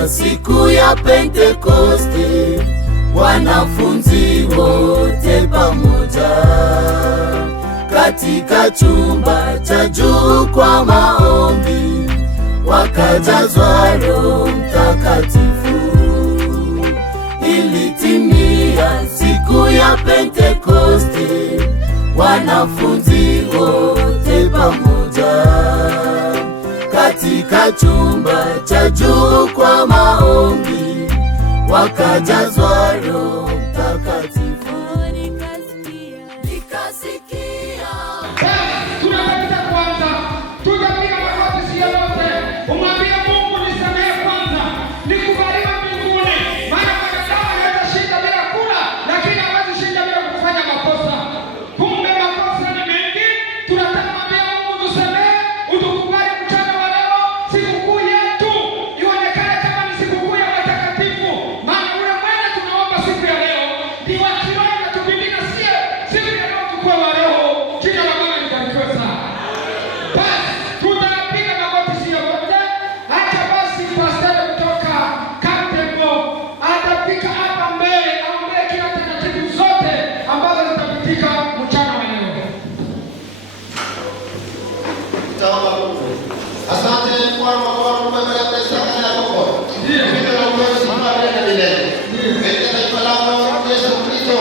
Ilitimia siku ya Pentekoste, wanafunzi wote pamoja katika chumba cha juu kwa maombi, wakajazwa Roho Mtakatifu. Ilitimia siku ya Pentekoste, wanafunzi wote pamoja katika chumba cha juu kwa maombi, wakajazwa Roho Mtakatifu. Nikasikia tunaweza kwanza tujapiga magoti sio wote, umwambie Mungu nisamehe kwanza, nikubaliwa mbinguni. Maana mwanadamu anaweza shinda bila kula, lakini hawezi shinda bila kufanya makosa. Kumbe makosa ni mengi. Tunataka mwambie Mungu tusamehe, utukubali mchana wa leo, sikukuu yetu ionekane kama ni sikukuu ya watakatifu. Maana ule mwana tunaomba siku ya leo ni wa kiroho na tupindika, sie siku ya leo tukua wa leo. Jina la Bwana libarikiwe sana. Basi tutapiga magoti sio wote. Acha basi pastor kutoka Katembo atapika hapa mbele, aombee kila takatifu zote ambazo zitapitika mchana wa leo. Tutaomba Mungu. Asante kwa Mungu kwa pesa yako. Ndio. Mimi na wewe sana na milele. Katika taifa lako Yesu Kristo,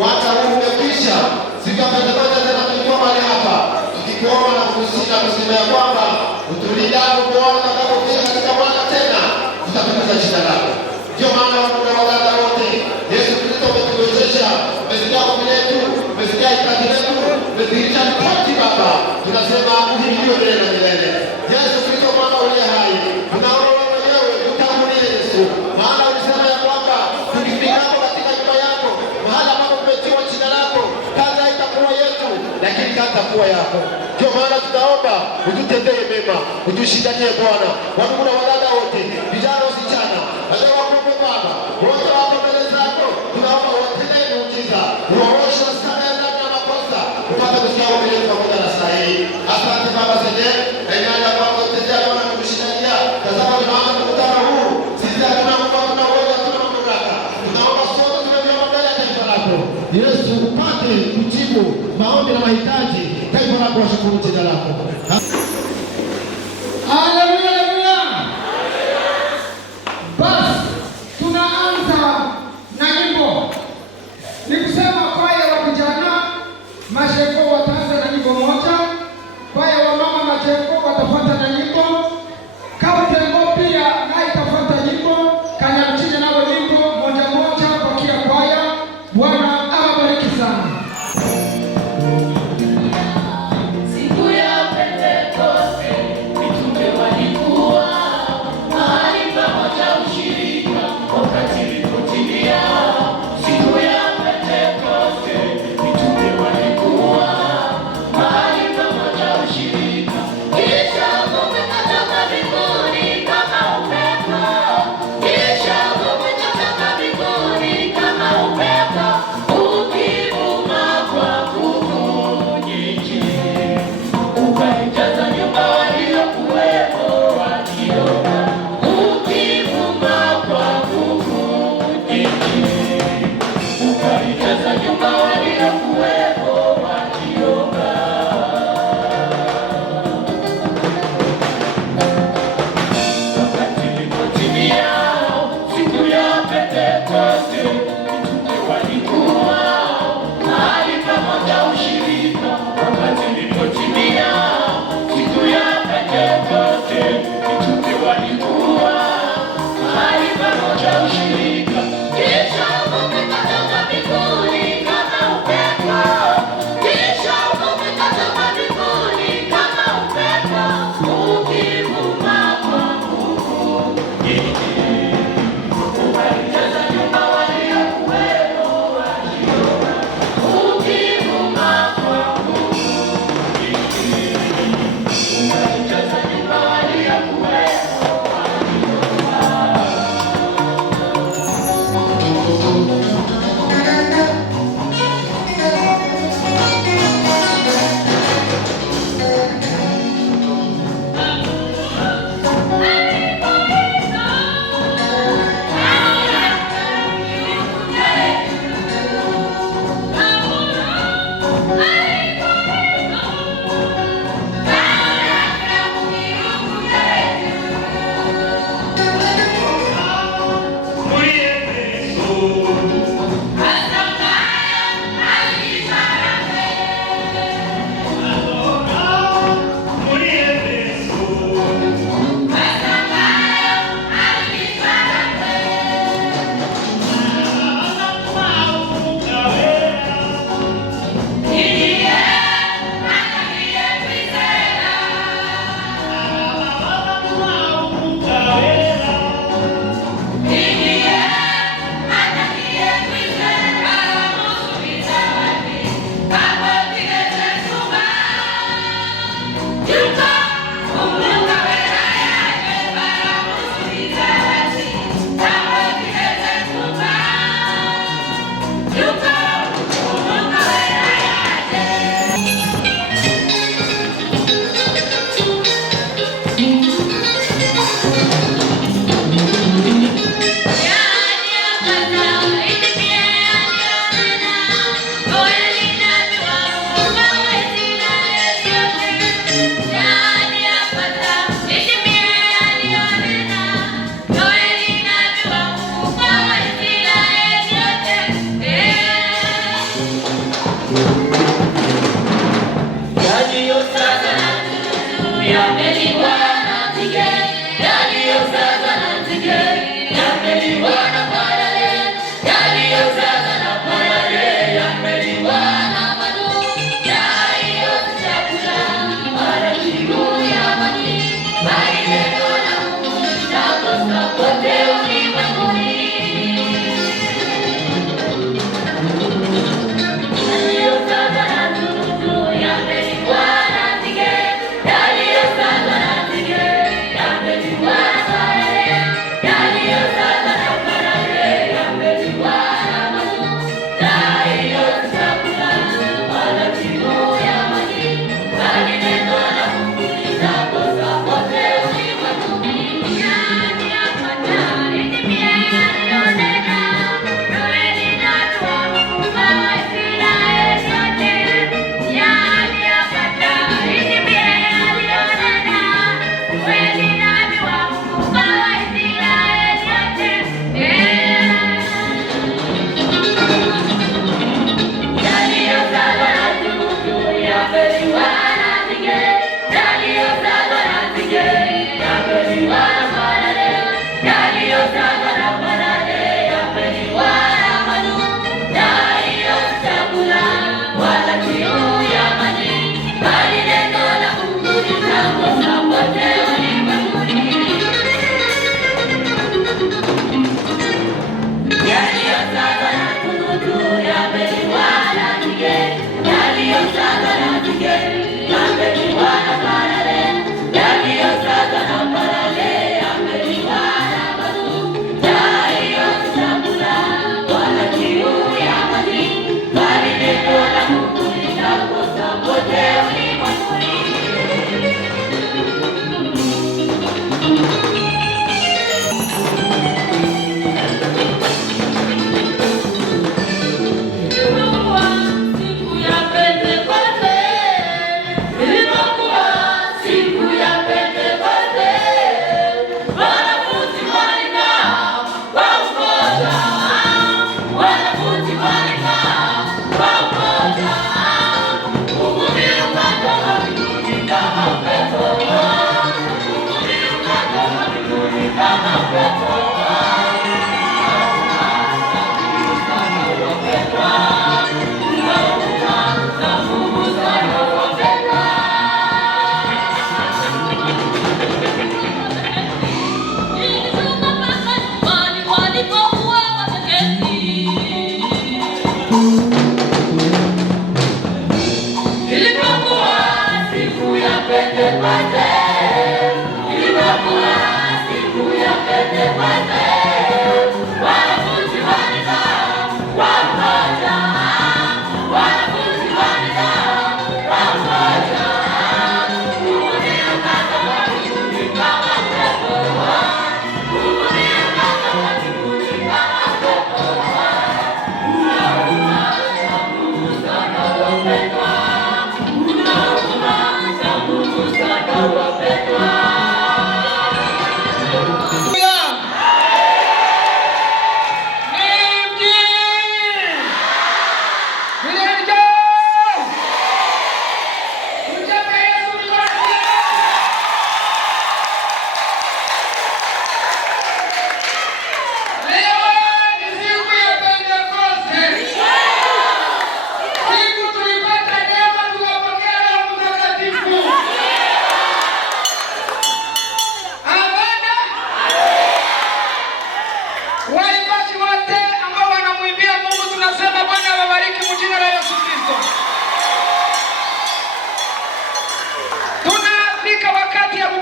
wacha umekwisha. Sikapata tena tulikuwa mahali hapa. Tukikuomba na kukusika kusema ya kwamba utulindao kuona utakapofika katika mwaka tena, tutatukuza jina lako. Ndio maana kuna wadada wote, Yesu Kristo umetuwezesha, umesikia ombi letu, umesikia hitaji letu, umesikia ripoti Baba. Tunasema uhimidiwe milele na milele. Yesu Kristo Bwana uliye hai, tunaomba wewe utangulie Yesu. Maana ulisema ya kwamba tukifika katika nyumba yako, mahali ambapo umetiwa jina lako, kazi haitakuwa yetu, lakini kazi itakuwa yako. Ndio maana tunaomba ututendee mema, utushindanie Bwana. Wandugu na wadada wote, vijana wasichana, wazee wakubwa Baba, wote wako mbele zako, tunaomba uwatendee muujiza, uwaoshe sana ndani ya makosa, upate kusikia ombi letu pamoja na saa hii. Asante Baba Sende, na nyanya kwako utetea Bwana kutushindania. Tazama tunaanza mkutano huu, sisi hatuna nguvu, hatuna uwezo, hatuna mamlaka. Tunaomba sote tumeviomba mbele ya taifa lako. Yesu upate kujibu maombi na mahitaji taifa lako, washukuru jina lako. Haleluya, haleluya. Basi tunaanza na nyimbo. Ni kusema kwaya wa vijana Masheko wataanza na nyimbo moja, kwaya wa mama Masheko watafuata na nyimbo, Katembo pia naye itafuata nyimbo, Kanyamchine nao nyimbo moja moja kwa kila kwaya. Bwana awabariki sana. siku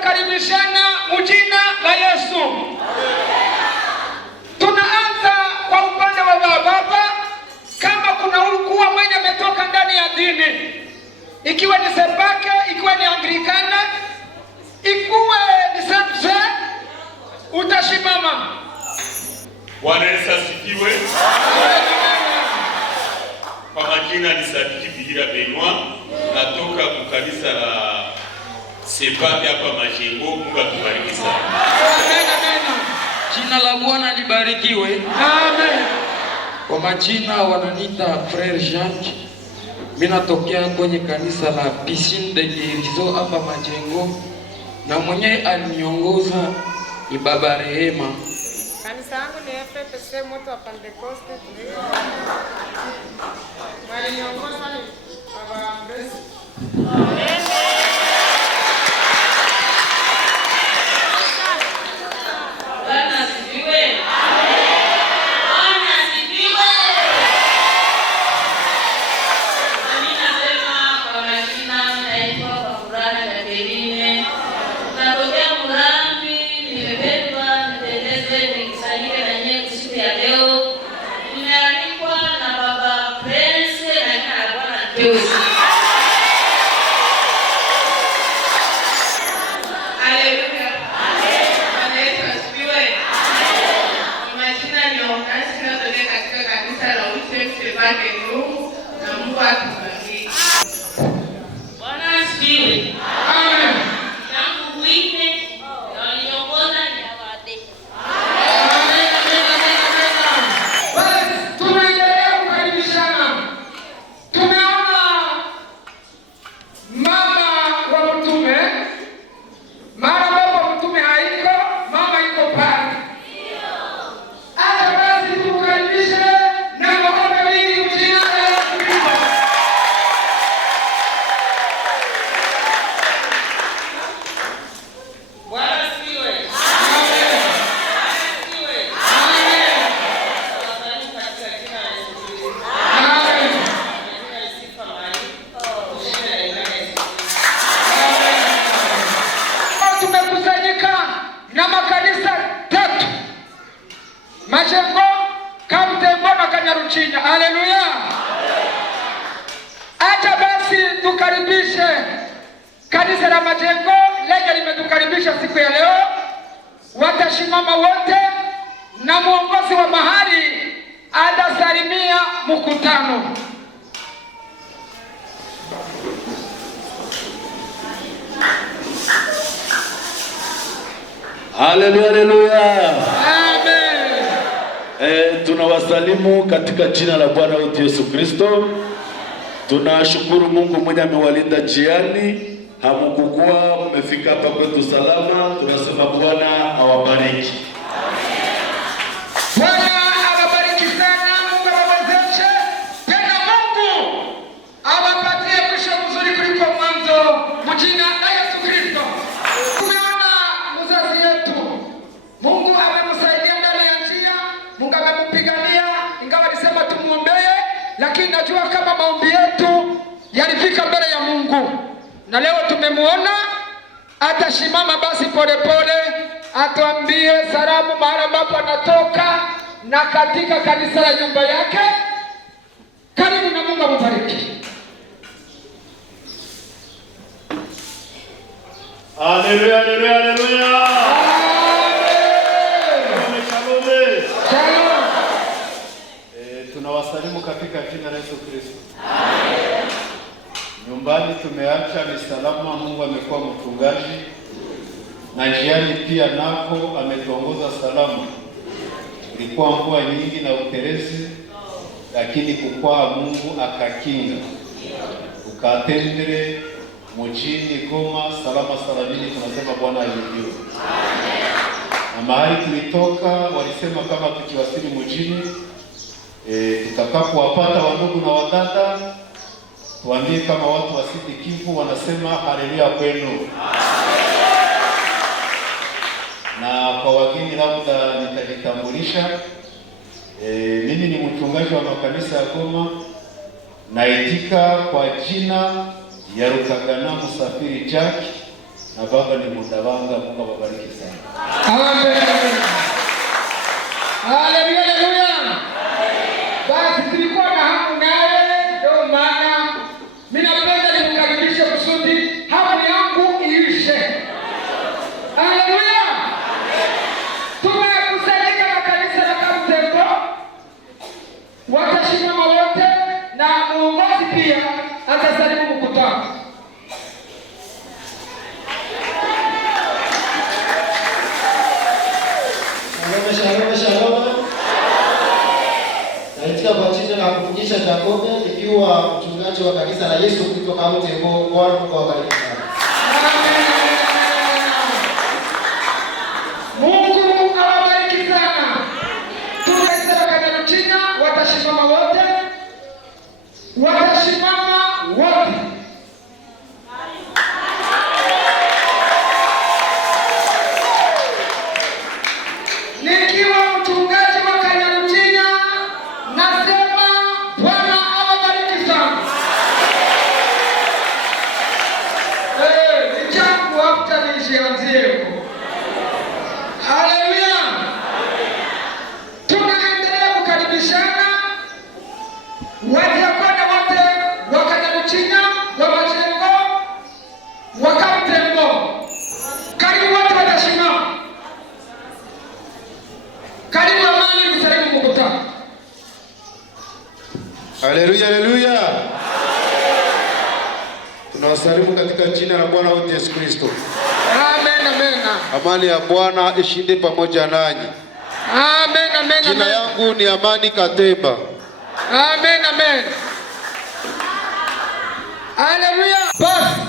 kukaribishana mjina la Yesu. Tunaanza kwa upande wa baba, kama kuna kuwa mwenye ametoka ndani ya dini, ikiwa ni Sebake, ikiwa ni Anglikana, ikiwa ni Sepse, utashimama. Bwana Yesu asifiwe. Kwa majina ni Sadiki Bihira Benoit, natoka kwa kanisa la Sebake hapa Majengo. Mungu atubariki sana. Amen. Jina la Bwana libarikiwe. Amen. Kwa majina wananiita Frere Jacques, Mimi natokea kwenye kanisa la Piscine de Guérison hapa Majengo, na mwenye aliniongoza ni Baba Rehema. Kanisa yangu ni FPC Moto wa Pentecoste. Waliniongoza ni Baba Ambrose. Na makanisa 3 Majengo, Kamtembo na Kanyaruchinya. Haleluya! Acha basi tukaribishe kanisa la Majengo lenye limetukaribisha siku ya leo. Watashimama wote na muongozi wa mahali atasalimia mkutano. Haleluya, haleluya. Amen. Tunawasalimu katika jina la Bwana wetu Yesu Kristo. Tunashukuru Mungu mwenye amewalinda jiani, hamukukua mmefika hapa kwetu salama. Tunasema Bwana awabariki. Bwana awabariki sana, Mungu awawezeshe. Tena Mungu awapatie mwisho mzuri kuliko mwanzo. Mjina la Yesu Kristo. Tumeona mzazi yetu. Mungu amemsaidia ndani ya njia. Mungu amempigania, ingawa alisema tumuombee, lakini najua kama maombi yetu yalifika mbele ya Mungu. Na leo tumemuona atashimama basi polepole, atuambie salamu mahali ambapo anatoka na katika kanisa la nyumba yake. Karibu na Mungu ambariki. Haleluya, haleluya, haleluya. Shalom. Tunawasalimu katika jina la Yesu Kristo. Nyumbani tumeacha ni salama. Mungu amekuwa mchungaji na njiani pia nako ametuongoza salama. Ilikuwa mvua nyingi na uterezi, lakini kukwaa Mungu akakinga. Ukatendere mjini Goma salama salamini. Tunasema Bwana asifiwe. Na mahali tulitoka walisema kama tukiwasili mjini tutakapowapata wandugu na wadada, tuambie kama watu wa Sud Kivu wanasema haleluya kwenu. Na kwa wageni labda nitajitambulisha. Mimi ni mchungaji wa makanisa ya Goma, naitika kwa jina ya Rukagana Musafiri Jack, na baba ni Mudabanga. Mungu awabariki sana. Amen. Haleluya, haleluya. Basi tulikuwa na hamu naye, ndio maana mimi napenda nimkaribishe kusudi hamu yangu iishe. Haleluya. Tumekusanyika na kanisa la Kamtembo, watashimama wote na muongozi pia atasalimu mkutano. Shalom, shalom. Naitika kwa jina la kufundisha Jacob, ikiwa mchungaji mchungaji wa kanisa la Yesu Kristo Kamutembo. Bwana Mungu awabariki sana. Mungu awabariki sana. Tunasema Kanyaruchinya watasimama wote. Watasimama wote. Nikiwa mchungaji wa Kanyaruchinya nasema Bwana awabariki sana. Ni changu hapa niishianzie huko. Haleluya. Tunaendelea kukaribishana wadiakona wote wa Kanyaruchinya, wa Majengo, wa Kamutembo. Karibu wote watasimama. Karibu amani kusalimu mkutano. Haleluya, haleluya. Tunawasalimu katika jina la Bwana wetu Yesu Kristo. Amen, amen. Amani ya Bwana ishinde pamoja nanyi. Amen, amen. Jina yangu ni Amani Katemba. Amen, amen. Haleluya. Basi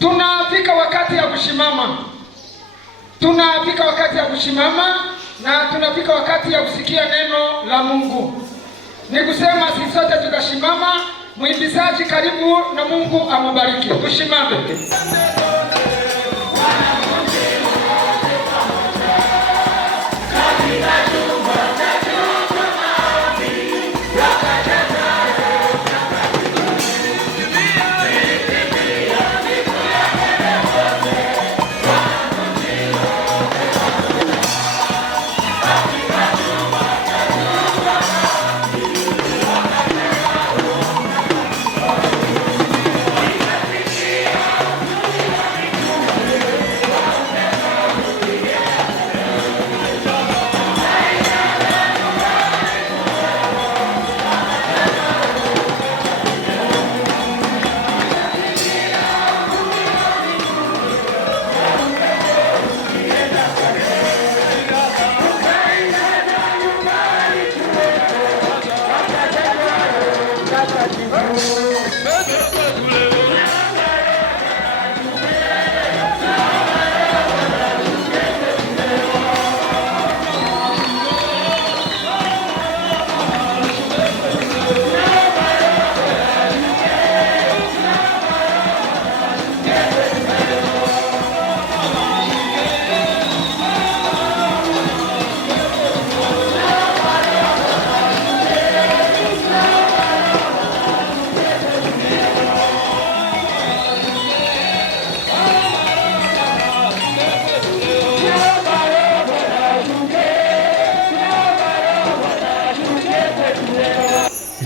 tunafika wakati ya kusimama. Tunafika wakati ya kusimama na tunafika wakati ya kusikia neno la Mungu. Ni kusema sisi sote tutasimama. Mwimbizaji karibu na Mungu amubariki. Tusimame.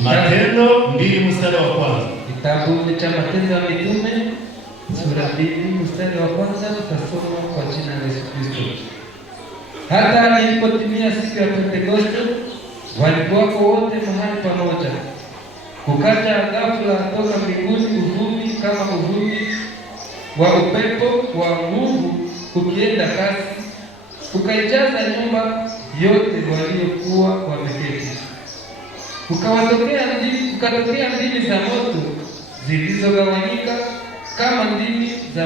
Matendo 2 mstari wa kwanza. Kitabu cha Matendo ya Mitume sura 2 mstari wa kwanza, tutasoma kwa jina la Yesu Kristo. Hata ilipotimia siku ya Pentekoste, walikuwako wote mahali pamoja. Kukaja ghafula toka mbinguni uvumi kama uvumi wa upepo wa nguvu ukienda kasi, ukaijaza nyumba yote waliokuwa wameketi. Kukatokea ndimi za moto zilizogawanyika kama ndimi za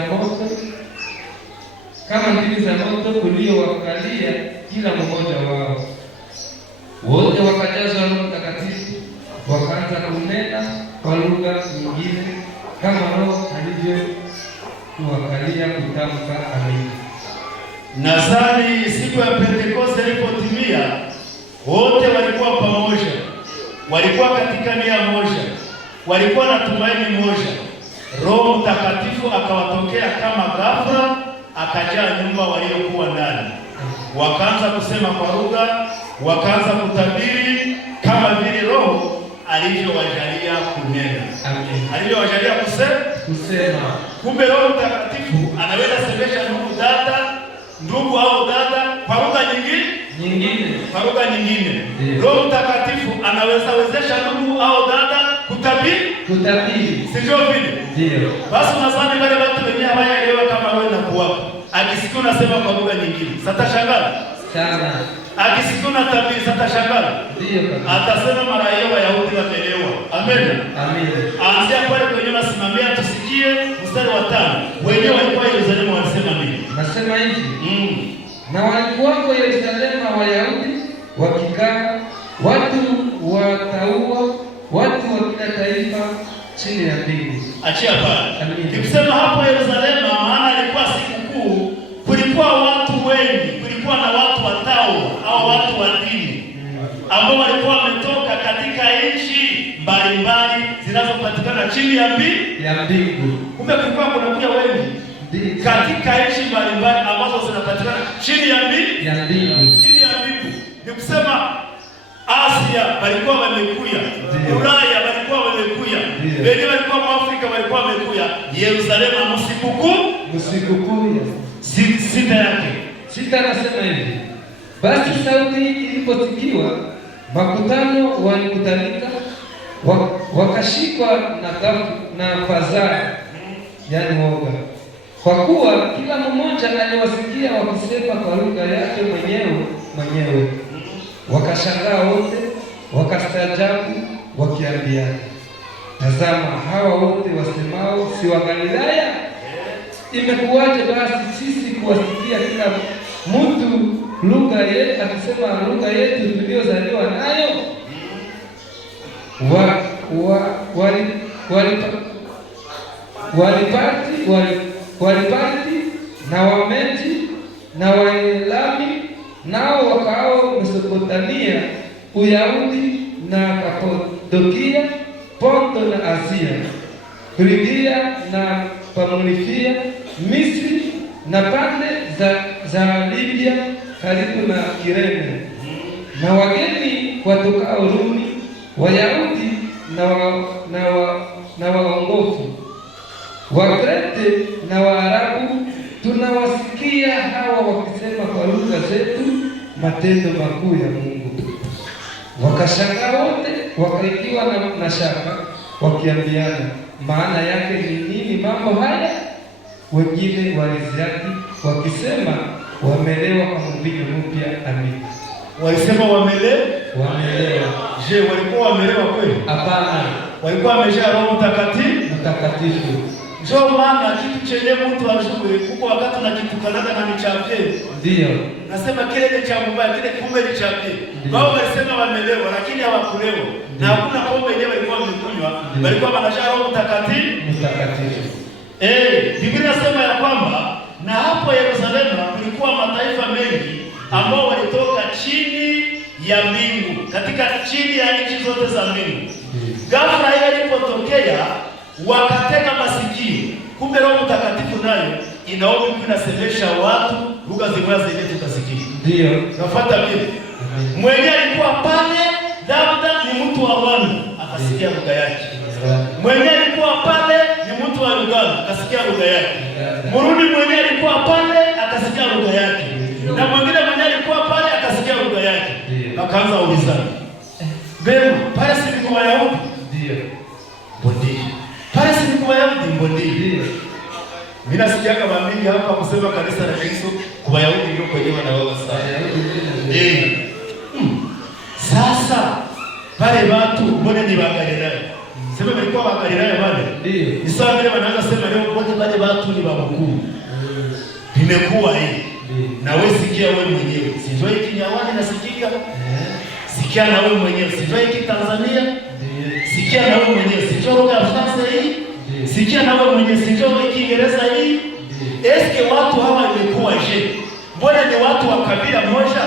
moto uliowakalia kila mmoja wao. Wote wakajazwa Roho Mtakatifu, wakaanza kunena kwa lugha nyingine kama Roho alivyokuwakalia kutamka. Amina. Nadhani siku ya Pentekoste ilipotimia, wote walikuwa pamoja, walikuwa katika nia moja, walikuwa na tumaini moja. Roho Mtakatifu akawatokea kama ghafla, akajaa nyumba waliokuwa ndani. Wakaanza kusema kwa lugha, wakaanza kutabiri kama vile Roho alivyowajalia kunena. Alivyowajalia kusema. Kumbe Roho Mtakatifu anaweza semesha ndugu au dada kwa lugha nyingine. Kwa lugha nyingine. Roho Mtakatifu anaweza wezesha ndugu au dada kutabiri. Sio vile? Ndio. Basi nadhani wale watu wenyewe hawaelewa kama wewe na kuwako. Akisikia unasema kwa lugha nyingine, sasa shangaa sana. Akisikia tabiri atashangaa. Ndio kabisa. Atasema mara hiyo Wayahudi wamelewa. Amen. Amen. Anzia pale kwenye nasimamia tusikie mstari wa 5. Wenyewe walikuwa Yerusalemu wanasema nini? Nasema hivi. Na walikuwako Yerusalemu Wayahudi wakikaa, watu wataua, watu wa kila taifa chini ya mbingu. Achia pale. Nikisema hapo Yerusalemu, maana ilikuwa sikukuu, kulikuwa watu wengi, kulikuwa na watu wataua au watu wa dini ambao walikuwa wametoka katika nchi mbalimbali zinazopatikana chini ya mbingu. Kumbe kulikuwa kuna pia wengi katika nchi mbalimbali ambazo zinapatikana chini ya mbingu. Chini ya mbingu. Nikusema Asia walikuwa wamekuja, Ulaya walikuwa wamekuja, wengine walikuwa Afrika walikuwa wamekuja. Yerusalemu msikukuu sita yake. Sita nasema hivi. Basi sauti iliposikiwa, makutano walikutanika, wakashikwa na fadhaa, yani woga. Kwa kuwa kila mmoja aliwasikia wakisema kwa lugha yake mwenyewe. Wakashangaa wote, wakastaajabu, wakiambiana, tazama, hawa wote wasemao si wa Galilaya? Imekuwaje basi sisi kuwasikia kila mtu lugha yetu akisema lugha yetu tuliyozaliwa nayo? Walipati na Wamedi na Waelami nao wakao Mesopotamia, Uyahudi na Kapadokia, Ponto na Asia, Frigia na Pamfilia, Misri na pande za Libya karibu na Kirene, na wageni watokao Rumi, Wayahudi na waongofu, Wakrete na Waarabu, tunawasikia hawa wakisema kwa lugha zetu matendo makuu ya Mungu. Wakashangaa wote, wakaingiwa na shaka, wakiambiana, maana yake ni nini mambo haya? Wengine waliziaki wakisema, wamelewa kwa mvinyo mpya. Amen. Walisema wamelewa. Je, walikuwa wamelewa kweli? Hapana. Walikuwa wamejaa Roho Mtakatifu. Ndio maana kitu chenye mtu ashukuru kuko wakati na kitu kanada na nichapie. Ndio. Nasema kile ni cha mbaya, kile kumbe ni chapie. Wao walisema wamelewa lakini hawakulewa. Na hakuna pombe yenyewe walikuwa wamekunywa, walikuwa wanajaa Roho Mtakatifu. Biblia inasema ya kwamba na hapo Yerusalemu kulikuwa mataifa mengi ambao walitoka chini ya mbingu, katika chini ya nchi zote za mbingu. Ghafla hiyo ilipotokea, wakatega masikio. Kumbe Roho Mtakatifu nayo inaomba kunasemesha watu lugha zimoja zenye tukasikia. Ndio. Nafuata vile. Mwenye alikuwa pale labda ni mtu wa Rwanda, akasikia lugha yake. Mwenye alikuwa pale ni mtu wa Uganda, akasikia lugha yake. Murundi mwenye alikuwa pale akasikia lugha yake. Na mwingine mwenye alikuwa pale akasikia lugha yake. Akaanza ulizana. Bema, pale si kwa Wayahudi? Ndio. Mbodi. Pale si kwa Wayahudi? Mbodi. Ndio. Mimi nasikia kama mimi hapa kusema kanisa la Kristo kwa Wayahudi ndio kwenyewe na wao sana. Sasa pale watu mbona ni Wagalilaya? Sema walikuwa Wagalilaya wale. Ndio. Ni sawa vile wanaanza sema leo mbona wale watu ni wakuu. Imekuwa hii. Na wewe sikia wewe mwenyewe. Sijui hiki Kinyarwanda nasikika. Sikia na wewe mwenyewe. Sijui hiki Tanzania. Sikia na wewe mwenyewe. Sijui lugha ya Fransa hii. Sikia na wewe mwenyewe. Sijui hiki Kiingereza hii. Eske watu hawa imekuwa je? Mbona ni watu wa kabila moja?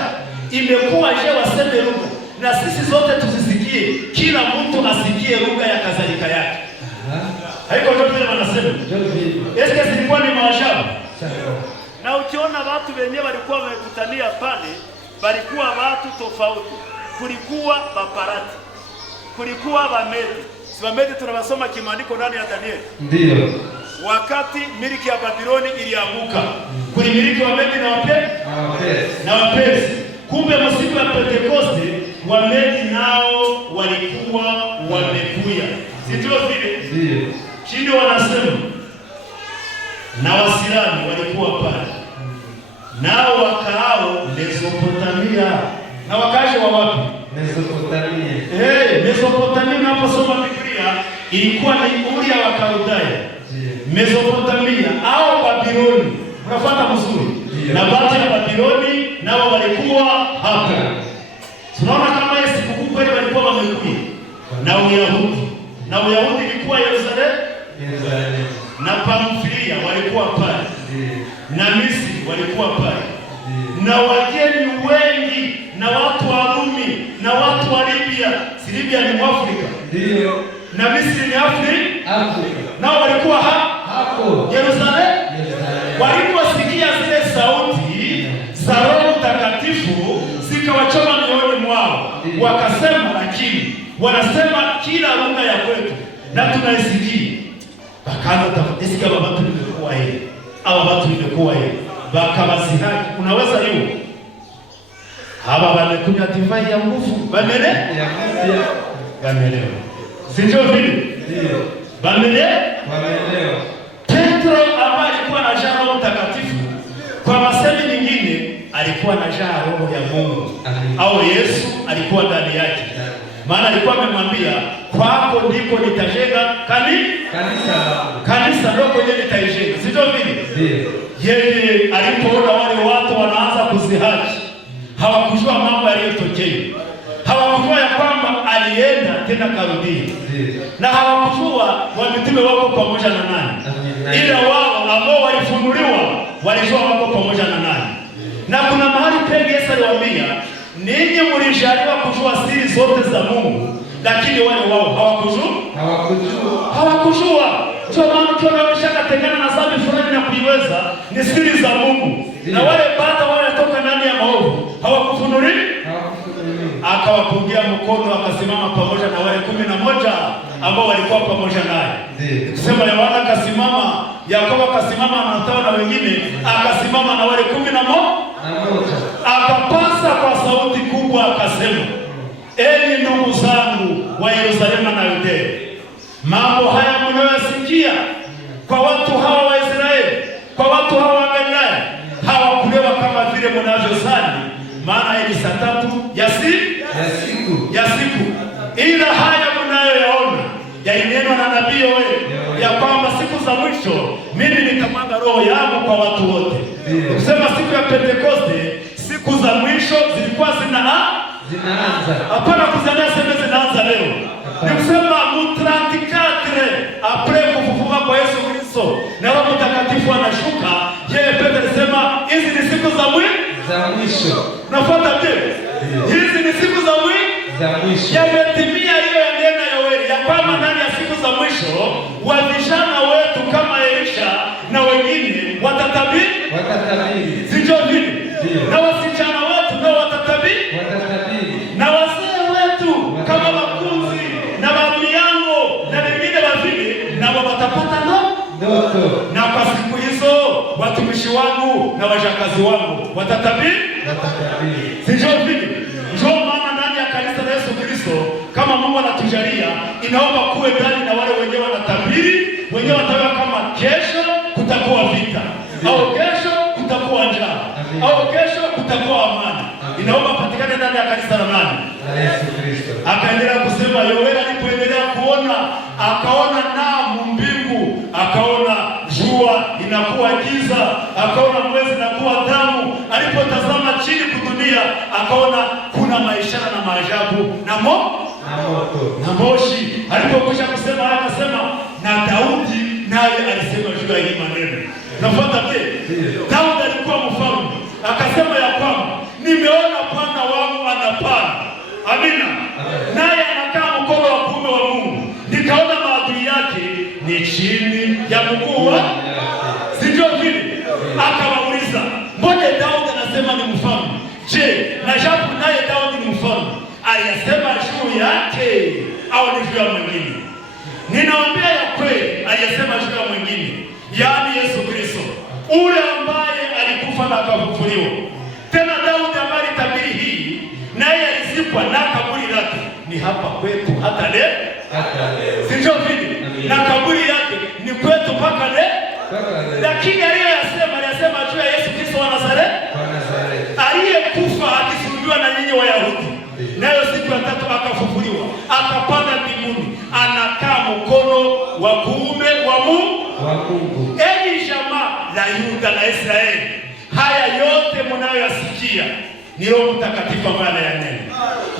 Imekuwa je waseme lugha? Na sisi zote tuzisikie. Kila mtu asikie lugha ya kadhalika yake. Haiko ndio vile wanasema. Eske zilikuwa ni maajabu? Na ukiona watu wenyewe walikuwa wamekutania pale, walikuwa watu tofauti. Kulikuwa Baparati, kulikuwa Bamedi. Si Bamedi tunawasoma kimaandiko ndani ya Danieli. Ndio. Wakati miliki ya Babiloni ilianguka, kulimiliki Wamedi na Wapesi. Kumbe msiku ya Pentekoste, Wamedi nao walikuwa wamekuja. Si ndio vile? Ndio. Chini wanasema na Wasirani walikuwa pale. Nao wakaao Mesopotamia na wakazi wa wapi? Mesopotamia. Mesopotamia unaposoma Biblia ilikuwa ni Uria wa Kaldaya. Mesopotamia au Babiloni. Unafuata mzuri. Na baadhi ya Babiloni nao walikuwa hapa. Tunaona kama ile sikukuu kweli walikuwa wamekuja. Na Uyahudi. Na Uyahudi ilikuwa Yerusalemu. Na Pamfilia walikuwa pale. Na Misri walikuwa pale. Na wageni wengi na watu wa Rumi na watu wa Libya. Si Libya ni Afrika. Ndio. Na Misri ni Afrika. Nao walikuwa hapo Yerusalemu. Waliposikia zile sauti za Roho Mtakatifu zikawachoma mioyoni mwao, wakasema, lakini wanasema kila lugha ya kwetu na tunaisikia. Bakaanza tafadhali kama watu nimekuwa hivi au watu nimekuwa hivi, bakawasihaki. Unaweza hiyo hapa wamekuja divai ya nguvu, bamele bamelewa, si ndio vile? Ndio bamelewa. Petro ambaye alikuwa na jaa Roho Mtakatifu, kwa masemi nyingine alikuwa na jaa Roho ya Mungu. Au Yesu alikuwa ndani yake. Maana alikuwa amemwambia, kwako ndiko nitajenga kanisa ndogo yenyewe nitaijenga. Sio vile? Yeye alipoona wale watu wanaanza kuzihaki, hawakujua mambo yaliyotokea. Hawakujua ya kwamba alienda tena karudia. Na hawakujua wa mitume wako pamoja na nani. Ila wao ambao walifunuliwa walijua wako pamoja na nani. Na kuna mahali pengi Yesu aliwaambia, ninyi mlijaliwa kujua siri zote za Mungu, lakini wale wao hawakujua. Ndio maana tunaweza kutengana na dhambi fulani na kuiweza ni siri za Mungu. Na wale bata wanatoka ndani ya maovu hawakufunuliwa. Akawapungia mkono, akasimama pamoja na wale 11 ambao walikuwa pamoja naye. Kusema Yohana akasimama, Yakobo akasimama na Mathayo na wengine, akasimama na wale 11. Akapasa kwa sauti kubwa akasema, enyi ndugu zangu wa Yerusalemu na Yudea, mambo haya mnayosikia kwa watu hawa wa Israeli, kwa watu hawa wa Galilaya, hawakulewa kama vile mnavyozani, maana hii saa 3 ya siku. Ila haya mnayoyaona yainenwa na nabii Yoeli, ya kwamba siku za mwisho mimi nitamwaga roho yangu kwa watu wote. Kusema siku ya Pentekoste, siku za mwisho zilikuwa zinaanza. Hapana kuzania sema zinaanza leo. Ni kusema mutrantikatre apre kufufuka kwa Yesu Kristo na Roho Mtakatifu anashuka. Yeye Petro alisema hizi ni siku za mwisho. Nafuata tena. Hizi ni siku za mwisho. Yametimia hiyo ya neno Yoeli, ya kwamba ndani ya siku za mwisho wavijana wetu kama Elisha na wengine watatabiri. Sio vile? Na wasichana wetu ndio watatabiri. Na wazee wetu kama makunzi na mamiango na wengine wavile na watapata ndoto. Na kwa siku hizo watumishi wangu na wajakazi wangu watatabiri. Sio vile? Ndio maana ndani ya kanisa la Yesu Kristo, kama Mungu anatujalia, inaomba kuwe ndani na wale wenyewe wanatabiri, wenyewe wataona kama kesho kutakuwa vita, au kesho kutakuwa njaa, au kesho kutakuwa amani. Inaomba patikane ndani ya kanisa la nani? La Yesu Kristo. Akaendelea kusema, Yoeli alipoendelea kuona, akaona namu mbingu, akaona jua inakuwa giza, akaona mwezi inakuwa damu. Alipotazama chini kudunia, akaona kuna maishara na maajabu na moto na moshi. Alipokwisha kusema haya, akasema, na Daudi naye alisema juu ya hii maneno. Nafuata pia Daudi alikuwa mfalme, akasema ya kwamba nimeona Bwana wangu anapanda. Amina. Naye anakaa mkono wa kuume wa Mungu. Nikaona maadui yake ni chini ya mguu wa. Sio vile? Akawauliza, mbona Daudi anasema ni mfalme? Je, na japo naye Daudi ni mfalme, aliyasema juu yake au ni juu ya mwingine? Ninawaambia ya kweli, aliyasema juu ya mwingine, yaani Yesu Kristo, ule ambaye alikufa na akafufuliwa. Tena Daudi ambaye alitabiri hii, naye alizikwa na kaburi lake ni hapa kwetu hata leo. Sio vile? Na kaburi yake ni kwetu mpaka leo. Lakini aliyesema juu ya Yesu Kristo wa Nazareti, aliyekufa akisulubiwa alifufuliwa na nyinyi Wayahudi, nayo siku ya tatu akafufuliwa, akapanda mbinguni, anakaa mkono wa kuume wa Mungu. Enyi jamaa la Yuda na Israeli, haya yote mnayoyasikia ni Roho Mtakatifu ambaye anayanena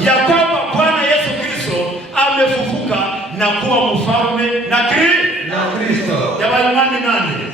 ya kwamba Bwana Yesu Kristo amefufuka na kuwa mfalme na Kristo. Jamani, nani?